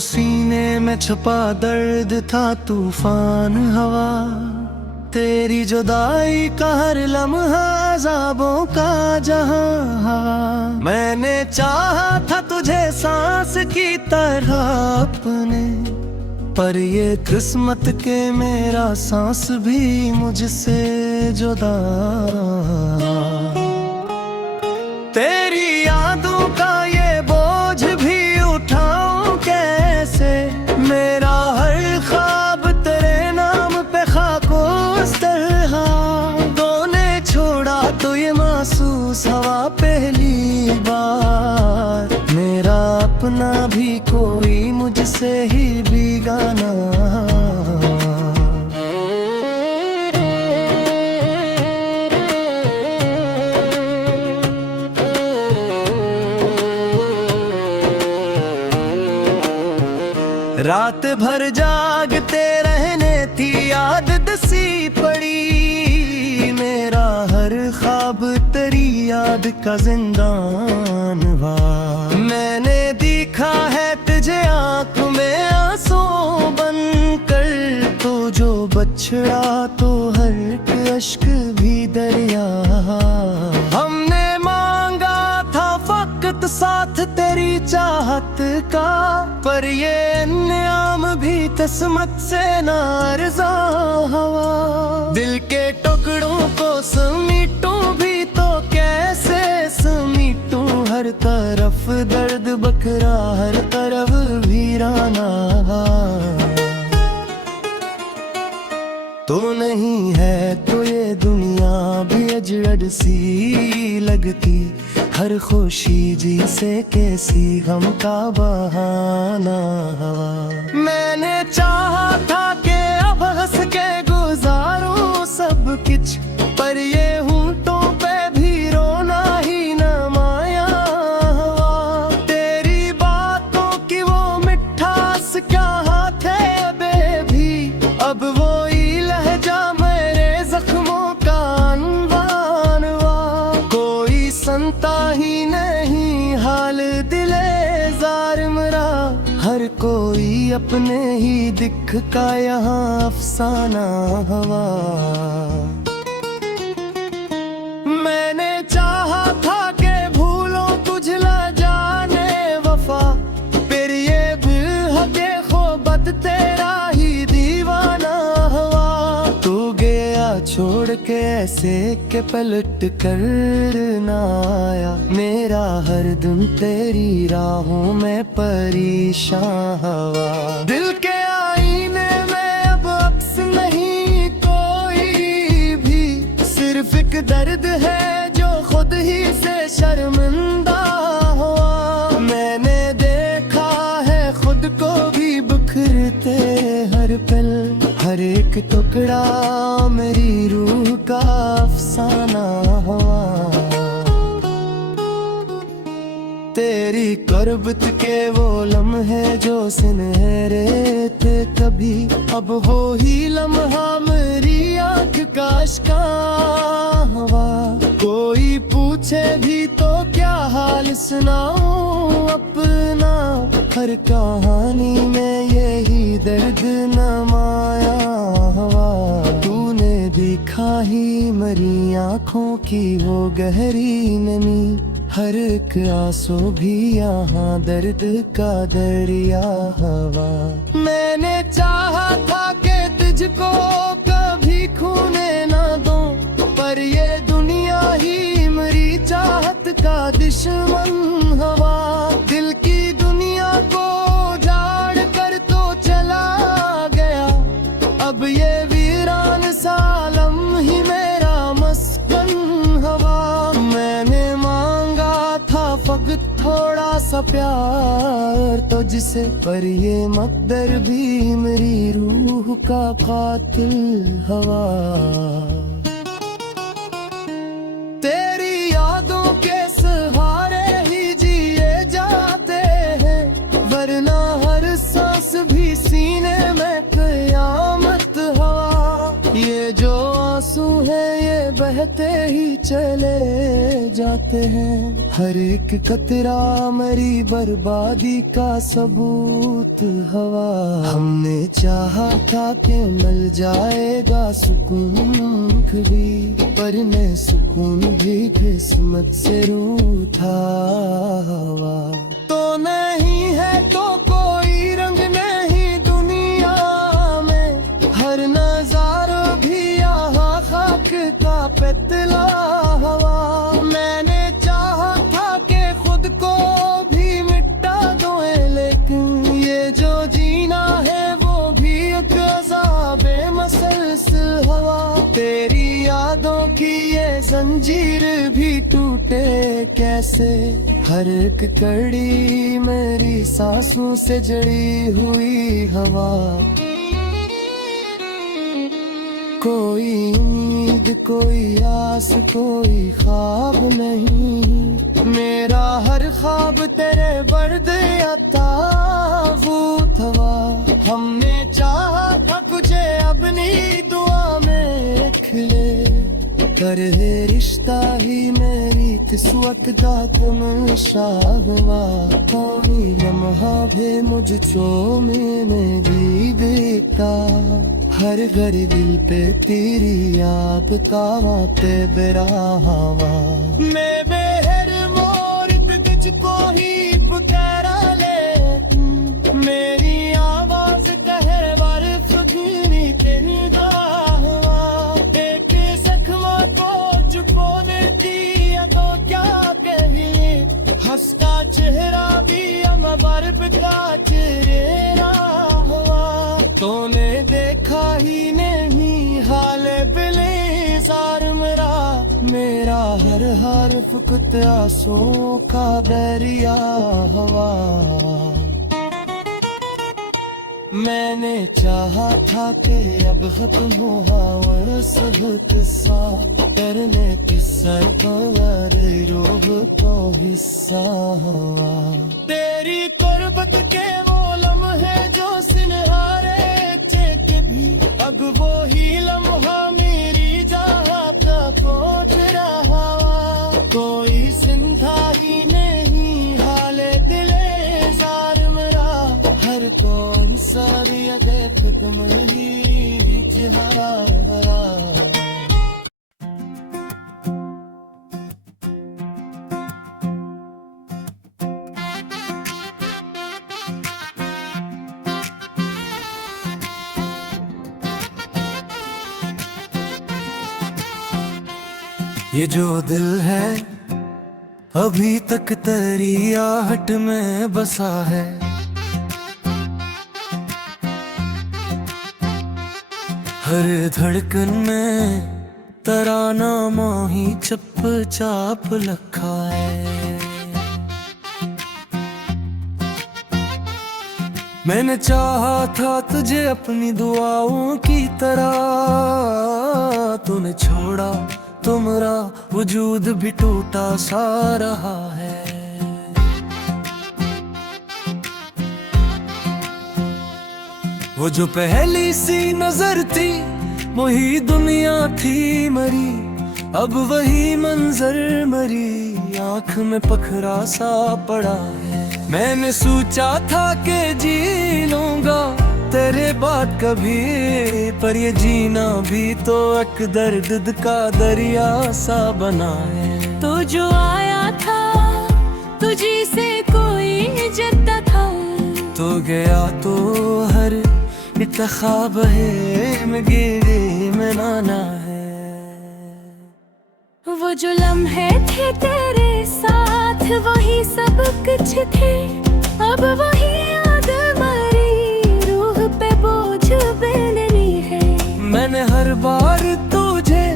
सीने में छुपा दर्द था तूफान हवा। तेरी जुदाई का हर लम्हा अज़ाबों का जहां। मैंने चाहा था तुझे सांस की तरह अपने, पर ये किस्मत के मेरा सांस भी मुझसे जुदा। तेरी यादों का ये बोझ भी उठाऊं कैसे, मेरा हर ख्वाब तेरे नाम पे खाको इस तरह। तूने छोड़ा तो ये महसूस हवा पहली बार, मेरा अपना भी कोई मुझसे ही बेगाना। रात भर जागते रहने थी आदत सी पड़ी, मेरा हर ख्वाब तेरी याद का जिंदान हुआ। मैंने देखा है तुझे आँख में आंसू बनकर, तो जो बछड़ा तो हर अश्क भी दरिया। हमने मांगा था फकत साथ तेरी चाहत का, पर ये अन्याम भी किस्मत से नारज़ा हवा। दिल के टुकड़ों को समीटूं भी तो कैसे समीटूं, हर तरफ दर्द बखरा हर तरफ वीराना। तो नहीं है तो ये दुनिया भी अजड़ सी लगती, हर खुशी जी से कैसी गम का बहाना। मैंने चाहा था कि अब हंस के गुजारूं सब कुछ, पर ये होंठों पे भी रोना ही न माया हुआ। तेरी बातों की वो मिठास कहाँ थे बेबी, अब वो लहजा मेरे जख्मों का अनवान हुआ। कोई सुनता ही नहीं हाल दिले जार मरा, हर कोई अपने ही दिख का यहाँ अफसाना हवा। मैंने चाहा था कि भूलो तुझला जाने वफा, फिर ये भी हके खोबत तेरा ही दीवाना हुआ। तू गया छोड़ के ऐसे के पलट कर ना आया, मेरा हर दिन तेरी राहों में परेशान हवा। दिल के आईने में अब अक्स नहीं कोई भी, सिर्फ एक दर्द है जो खुद ही से शर्मिंदा हुआ। मैंने देखा है खुद को भी बिखरते हर पल, हर एक टुकड़ा मेरी रूह का अफसाना हुआ। तेरी कुर्बत के वो लम्हे जो सुनहरे थे कभी, अब हो ही लम्हा मेरी आँख का आशिका हुआ। कोई पूछे भी तो क्या हाल सुनाऊं अपना, हर कहानी में यही दर्द नमाया हुआ। तूने देखा ही मेरी आँखों की वो गहरी नमी, हर एक आंसू भी यहाँ दर्द का दरिया हवा। मैंने चाहा था कि तुझको कभी खोने ना दूं, पर ये दुनिया ही मेरी चाहत का दुश्मन हवा। दिल की दुनिया को जाड़ कर तो चला गया, अब ये वीरान सालम ही मेरा मस्कन हवा। मैंने मांगा था फकत थोड़ा सा प्यार तुझसे, पर ये मकदर भी मेरी रूह का कातिल हवा। तेरी यादों के सहारे ही जिए जाते हैं, वरना हर सांस भी सीने में कयामत हवा। ये जो आंसू है ये बहते ही चले जाते हैं। हर एक कतरा मेरी बर्बादी का सबूत हवा। हमने चाहा था कि मिल जाएगा सुकून भी, पर न सुकून भी किस्मत से रूठा हवा। तो नहीं है तो कोई रंग नहीं दुनिया में, हर नजारा भी यहाँ खाक का पेतला हवा। मैंने चाहा था कि खुद को भी मिटा दूं, लेकिन ये जो जीना है वो भी एक अज़ाबे मसलसल हवा। तेरी यादों की ये जंजीर भी टूटे कैसे, हर एक कड़ी मेरी सांसों से जड़ी हुई हवा। कोई उम्मीद कोई आस कोई ख्वाब नहीं, मेरा हर ख्वाब तेरे बर्द या ताबूत हवा। हमने चाहा था तुझे अपनी दुआ में खिले, पर है रिश्ता ही मेरी किस्मत का तमाशावा। कोई लम्हा भी मुझ चोमे में भी बेटा, हर घर दिल पे तेरी याद का वाते बेरावा। मैं बेहर मोर तुझको ही पुकारा ले, मेरी आवाज कहे बर्फ गिरी तेरी गावा। एक जख्म को छुपो देती तो क्या कही, हंसता चेहरा भी हम बर्फ का चेहरा हुआ। तूने देखा ही नहीं हाल बेजार मेरा, मेरा हर हर्फ कुत आंसुओं का दरिया हवा। मैंने चाहा था कि अब खत्म हुआ और सब किस्सा, करने किस्सा पर रूह को हिस्सा हुआ। तेरी कुर्बत के वो लम्हे जो सिनहारे थे भी, अब वो ही लम्हा मेरी जहाँ का पहुँच रहा। कोई जिंदा ही नहीं हाले दिले जार मेरा, हर कौन सारी देख तुम्हारी चेहरा हरा। ये जो दिल है अभी तक तेरी आहट में बसा है, हर धड़कन में तराना माही चप चाप लखा है। मैंने चाहा था तुझे अपनी दुआओं की तरह, तूने छोड़ा तो मेरा वजूद भी टूटा सा रहा है। वो जो पहली सी नजर थी वही दुनिया थी मरी, अब वही मंजर मरी आंख में पखरा सा पड़ा है। मैंने सोचा था कि जी लूंगा तेरे बाद कभी, पर ये जीना भी तो एक दर्द का दरिया सा बना है। तो जो आया था तुझी से कोई जद्दा था, तो गया तो हर ख्वाब है मगेरे में नाना है। वो जो लम्हे थे तेरे साथ वही सब कुछ थे, अब वही याद मरी रूह पे बोझ बननी है। मैंने हर बार तुझे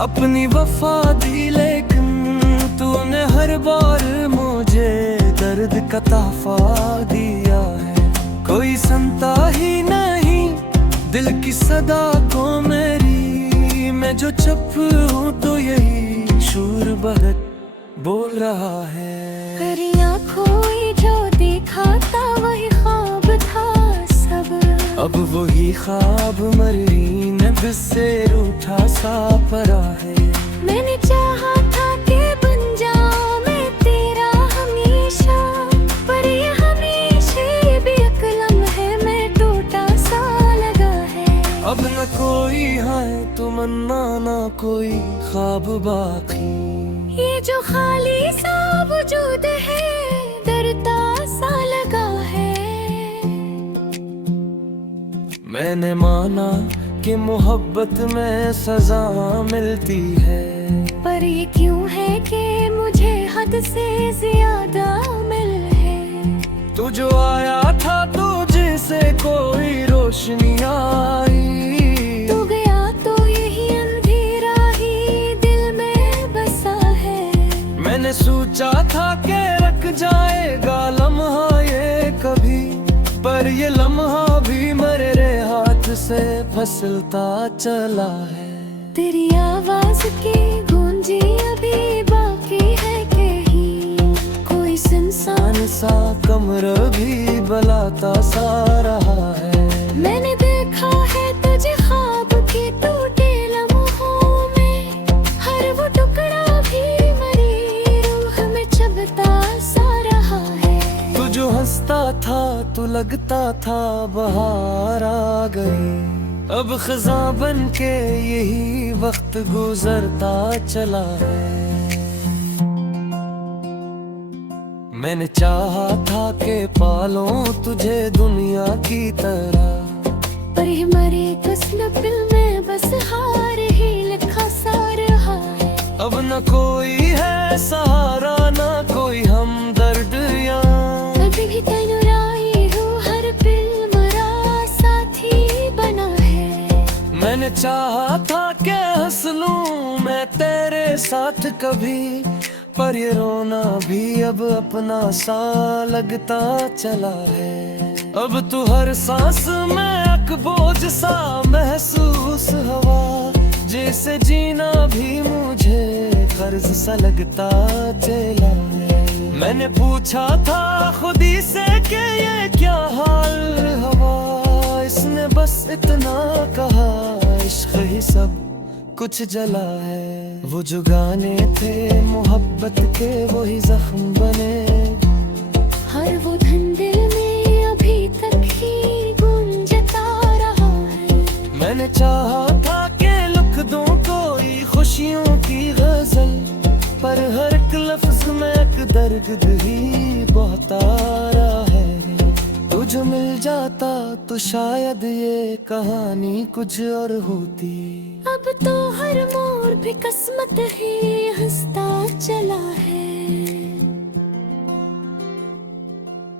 अपनी वफा दी, लेकिन तूने हर बार मुझे दर्द का तोहफा दिया है। कोई सुनता ही नहीं दिल की सदा को मेरी, मैं जो चुप हूँ तो यही शूर बहक बोल रहा है। तेरी आँखों जो देखा था वही ख्वाब था सब, अब वही ख्वाब मरी न बिस्से रूठा सा सा पड़ा है। मैंने चाहा था कि बन जाऊं मैं तेरा हमेशा, पर ये हमेशा भी एक लम्हे में टूटा सा लगा है। अब न कोई है तमन्ना, ना कोई ख्वाब बाकी, ये जो खाली सा वजूद है डरता सा लगा है। मैंने माना कि मोहब्बत में सजा मिलती है, पर ये क्यों है कि मुझे हद से ज्यादा मिल है। तू जो आया था तुझसे कोई रोशनी आई, तू गया तो यही अंधेरा ही दिल में बसा है। मैंने सोचा था कि रख जाएगा लम्हा ये कभी, पर ये लम्हा भी मेरे हाथ से फिसलता चला है। तेरी आवाज की गूंजी अभी बाकी है कहीं, कोई सुनसान सा कमरा भी बलाता सा रहा है। मैंने देखा है तुझे ख्वाब के टूटे लम्हों में, हर वो टुकड़ा भी मेरी रूह में चबता सा रहा है। तू जो हंसता था तू लगता था बहार आ गई, अब खजा बन के यही वक्त गुजरता चला है। मैंने चाहा था कि पालूं तुझे दुनिया की तरह, पर ये मरे किस्म दिल में बस हार ही लिखा सा रहा है। अब न कोई है सहारा, ना कोई हमदर्द या अभी भी तैनुराई हूँ, हर पल मेरा साथी बना है। मैंने चाहा था कि हंस लूं मैं तेरे साथ कभी, पर ये रोना भी अब अपना सा लगता चला है। अब तू हर सांस में एक बोझ सा महसूस हवा, जैसे जीना भी मुझे कर्ज सा लगता चला है। मैंने पूछा था खुदी से कि ये क्या हाल हवा, इसने बस इतना कहा इश्क ही सब कुछ जला है। वो जो गाने थे मोहब्बत के वही जख्म बने, हर वो धन दिल में अभी तक ही गूंजता रहा है। मैंने चाहा था कि लिख दूं कोई खुशियों की गजल, पर हर एक लफ्ज में एक दर्द ही बहता रहा है। तुझे मिल जाता तो शायद ये कहानी कुछ और होती, अब तो हर मोड़ पे किस्मत ही हंसता चला है।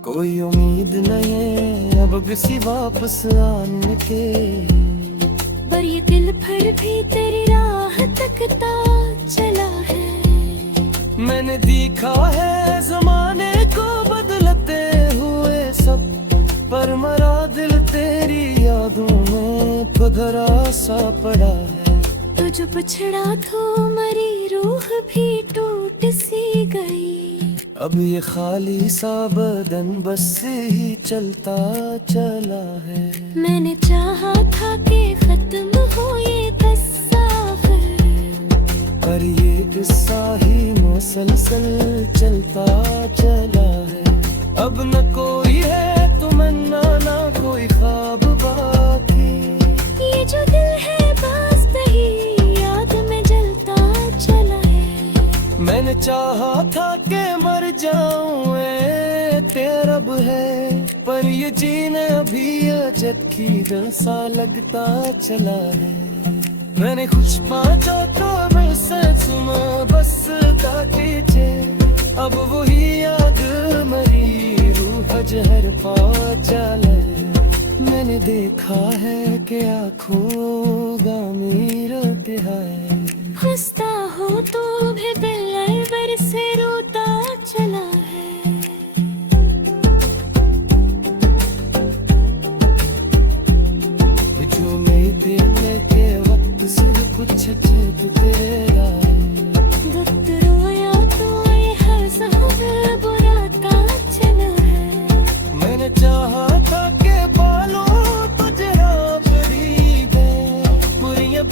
कोई उम्मीद नहीं है अब किसी वापस आने के, पर ये दिल भर भी तेरी राह तकता चला है। मैंने देखा है जमाने को बदलते हुए सब, पर मरा दिल तेरी यादों में पधरा सा पड़ा है। तो जो बिछड़ा तो मरी रूह भी टूट सी गई, अब ये खाली सा बदन बस से ही चलता चला है। मैंने चाहा था कि खत्म हो ये किस्सा फिर, पर ये किस्सा ही मुसलसल चलता चला है। अब न कोई है तमन्ना, ना कोई ख्वाब बाकी, ये जो दिल है बस ही याद में जलता चला है। मैंने चाहा था कि मर जाऊं ए तेरब है, पर ये जीने अभी अजद की दिल सा लगता चला है। मैंने कुछ पाचा तो से सुना बस का कीजिए, अब वही याद मरी रूह जहर पा चले। मैंने देखा है कि आँखों का मीरते है, हंसता हो तो भी दिल अलवर से रोता चला है। जो मेरे के वक्त से कुछ चेत तेरा वक्त रोया तो ये हर सफर बुराता चला है। मैंने चाहा था कि पालो तुझे पड़ी गए, पूरी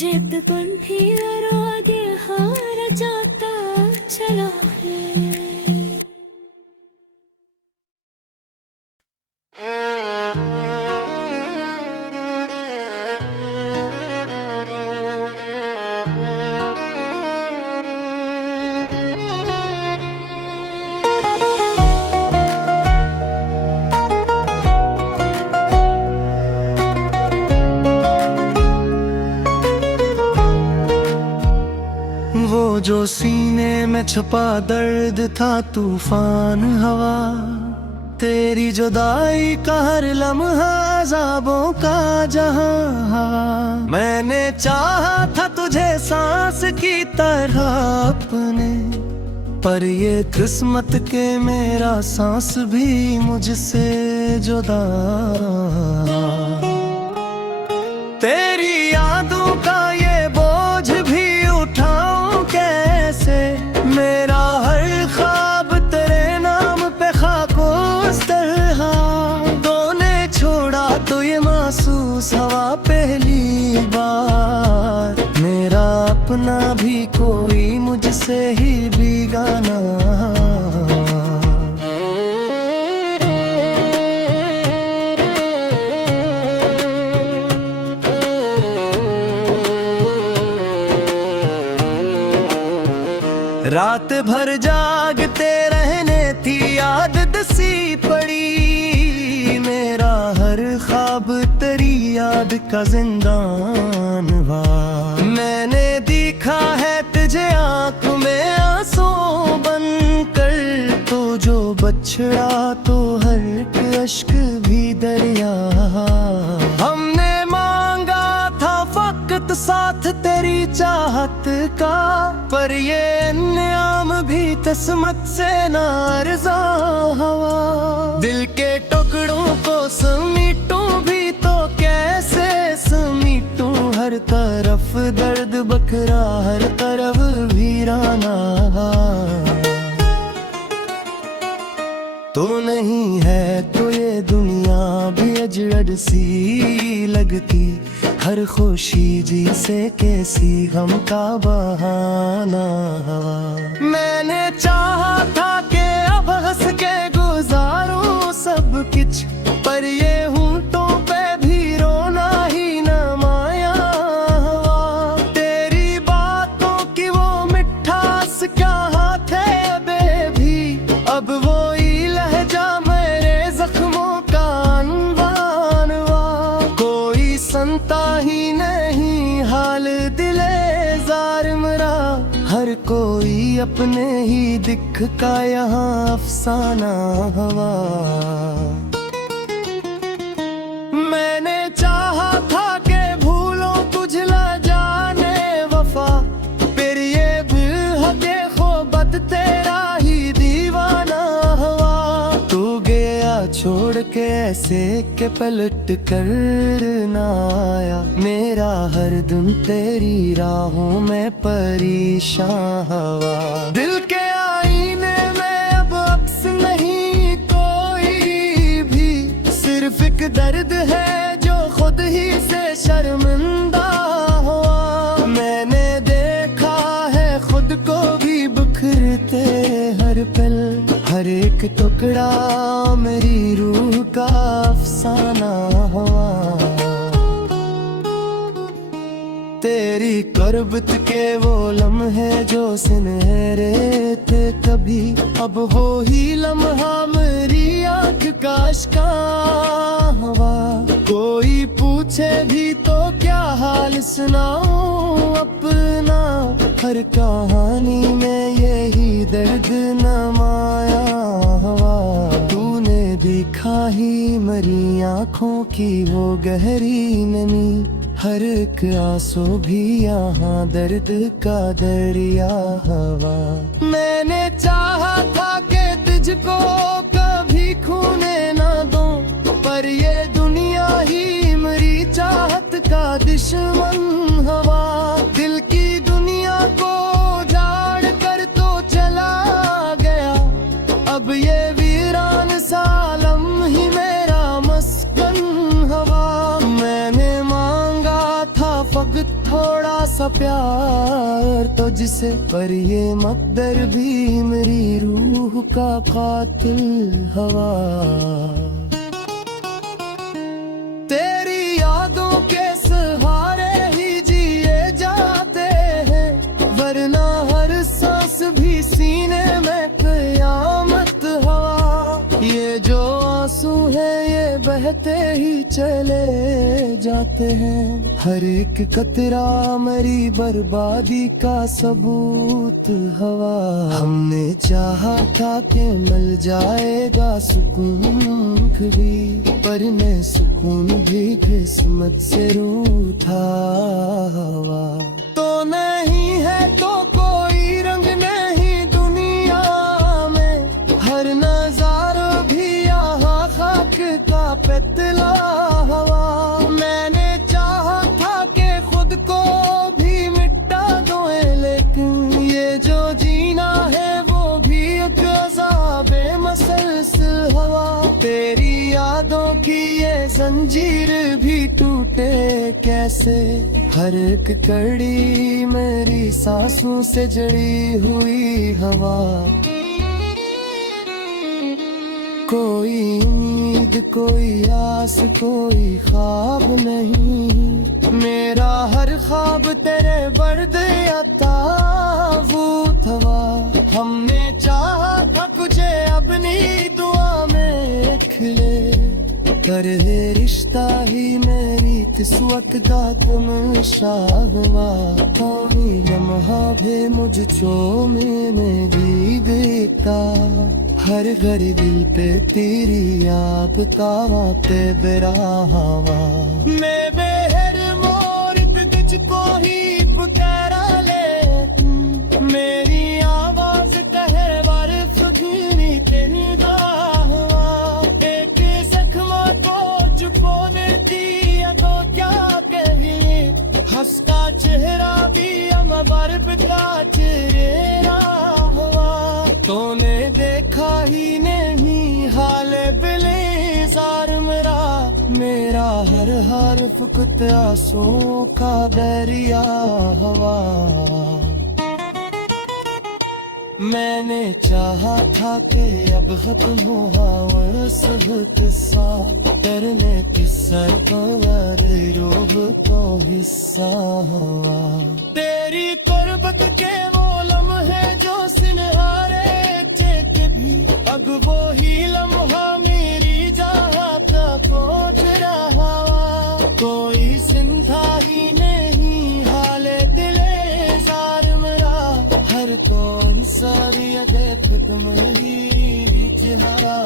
जिद बंधी और आगे हार जाता चला है। वो जो सीने में छुपा दर्द था तूफान हवा, तेरी जुदाई का हर लम्हा अज़ाबों का जहां। मैंने चाहा था तुझे सांस की तरह अपने, पर ये किस्मत के मेरा सांस भी मुझसे जुदा। तेरी यादों का ये बोझ भी उठाऊं कैसे, मेरा हर ख्वाब तेरे नाम पे खाको इस तरह। तूने छोड़ा तो ये महसूस हवा पहली बार, मेरा अपना भी कोई मुझसे ही बेगाना। रात भर जागते रहने थी आदत सी पड़ी, मेरा हर ख्वाब तेरी याद का जिंदान हुआ। मैंने देखा है तुझे आँख में आंसू बन कर, तो जो बछड़ा तो हर एक अश्क भी दरिया। हमने मांगा था फकत साथ तेरी चाहत का, पर ये इनाम भी किस्मत से नारज़ा हवा। दिल के टुकड़ों को समेटूं भी तो कैसे समेटूं, हर तरफ दर्द बखरा हर तरफ वीराना। तो नहीं है तो ये दुनिया भी अजड़ सी लगती, हर खुशी जी से कैसी गम का बहाना। मैंने चाहा था कि अब हंस के गुजारूं सब कुछ, पर ये होंठों पे भी रोना ही न माया हुआ। तेरी बातों की वो मिठास कहाँ थे बेबी, अब वो ही लहजा मेरे जख्मों का अनवान हुआ। कोई संता ही नहीं हाल दिले जार मरा, हर कोई अपने ही दिख का यहाँ अफसाना हवा। मैंने चाहा था कि भूलों तुझला जाने वफा, फिर ये भी हके ख़ुबत तेरा ही दीवाना हुआ। तू गया छोड़ के ऐसे के पलट कर ना आया, मेरा हर दिन तेरी राहों में परेशान हवा। दिल के आईने में अब अक्स नहीं कोई भी, सिर्फ एक दर्द है जो खुद ही से शर्मिंदा हुआ। मैंने देखा है खुद को भी बिखरते हर पल, हर एक टुकड़ा मेरी रूह का अफसाना हुआ। तेरी कुर्बत के वो लम्हे जो सुनहरे थे कभी, अब वो ही लम्हा मेरी आँख का आशिका हुआ। कोई पूछे भी तो क्या हाल सुनाऊं अपना, हर कहानी में यही दर्द नमाया हुआ। तूने देखा ही मरी आँखों की वो गहरी नमी, हर एक आंसू भी यहाँ दर्द का दरिया हवा। मैंने चाहा था कि तुझको कभी खोने ना दूं, पर ये दुनिया ही मेरी चाहत का दुश्मन हवा। दिल की दुनिया को जाड़ कर तो चला अब ये वीरान सालम ही मेरा मस्कन हवा। मैंने मांगा था फकत थोड़ा सा प्यार तुझसे, पर ये मकदर भी मेरी रूह का कातिल हवा। तेरी यादों के सहारे ही जिए जाते हैं, वरना हर सांस भी सीने में कयामत हवा। ये जो आंसू है ये बहते ही चले जाते हैं, हर एक कतरा मेरी बर्बादी का सबूत हवा। हमने चाहा था कि मिल जाएगा सुकून कभी, पर मैं सुकून भी किस्मत से रूठा हवा। तो नहीं है तो कोई रंग नहीं दुनिया में, हर नजारा भी यहाँ खाक का पेतला हवा। मैंने चाहा था कि खुद को भी मिटा दूं, लेकिन ये जो जीना है वो भी एक अज़ाबे मसलसल हवा। तेरी यादों की ये जंजीर भी टूटे कैसे, हर एक कड़ी मेरी सांसों से जड़ी हुई हवा। कोई उम्मीद कोई आस कोई ख्वाब नहीं, मेरा हर ख्वाब तेरे बर्द या ताबूत हवा। हमने चाहा था तुझे अपनी दुआ में खिले, पर है रिश्ता ही मेरी किस्मत का तुम शाहवा। कोई लम्हा भी मुझ चो में जी देखता, हर घड़ी दिल पे तेरी याद ताते बेरावा। मैं बेहर मोर तुझको ही पुकारा ले, मेरी आवाज कहे बर्फ गिरी तेरी गावा। एक जख्म को छुपो देती तो क्या कही, हंस का चेहरा भी हम बर्फ का चेहरा हुआ। तूने देखा ही नहीं हाल बेजार मेरा हर हर्फ कुत आंसुओं का दरिया हवा। मैंने चाहा था कि अब खत्म हुआ और सब किस्सा, करने किस्सा रोह तो हिस्सा हुआ। तेरी कुर्बत के वो लम्हे जो सिनहारे चेक भी, अब वो ही लम्हा मेरी जहाँ का खोज रहा। कोई सिंधा ही नहीं हाले दिले जार मेरा, हर कौन सारी देख तुम ही चेहरा